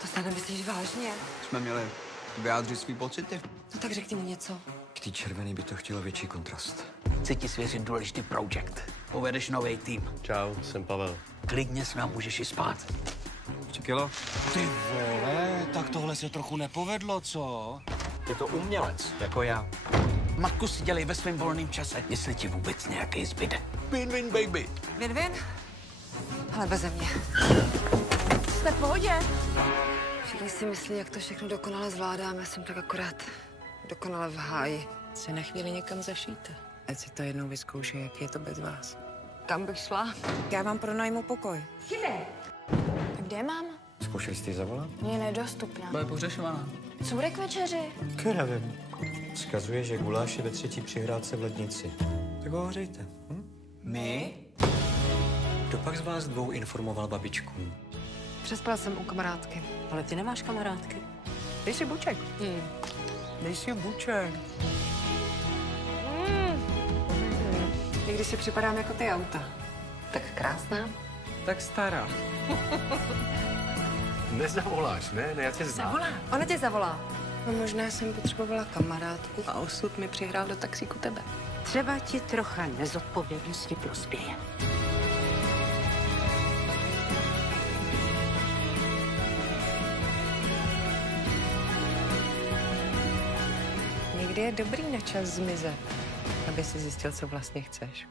To se nemyslíš vážně? Jsme měli vyjádřit svý pocity. No tak řekni mu něco. K té červený by to chtělo větší kontrast. Chci ti svěřit důležitý projekt. Povedeš nový tým. Čau, jsem Pavel. Klidně s nám můžeš i spát. Ještě kilo? Ty vole, tak tohle se trochu nepovedlo, co? Je to umělec, jako já. Matku si dělej ve svém volném čase, jestli ti vůbec nějaký zbyde. Win-win, baby. Win-win? Ale beze mě. Jste v pohodě? Všichni si myslí, jak to všechno dokonale zvládáme. Jsem tak akorát dokonale v háji. Se na chvíli někam zašijte. Ať si to jednou vyzkouší, jak je to bez vás. Kam bych šla? Já vám pronajmu pokoj. Chytej. Kde je máma? Zkoušeli jste ji zavolat? Je nedostupná. Bude pohřešovaná. Co k večeři? Nevím. Vzkazuje, že guláš je ve 3. přihrádce v lednici. Tak ho hořejte. My? Kdo pak z vás dvou informoval babičku? Přespala jsem u kamarádky. Ale ty nemáš kamarádky. Dej si buček. Dej si buček. Někdy si připadám jako ty auta. Tak krásná. Tak stará. Nezavoláš, ne? Já tě znám. Ona tě zavolá. No, možná jsem potřebovala kamarádku. A osud mi přihrál do taxíku tebe. Třeba ti trocha nezodpovědnosti prospěje. Někdy je dobrý na čas zmizet, aby si zjistil, co vlastně chceš.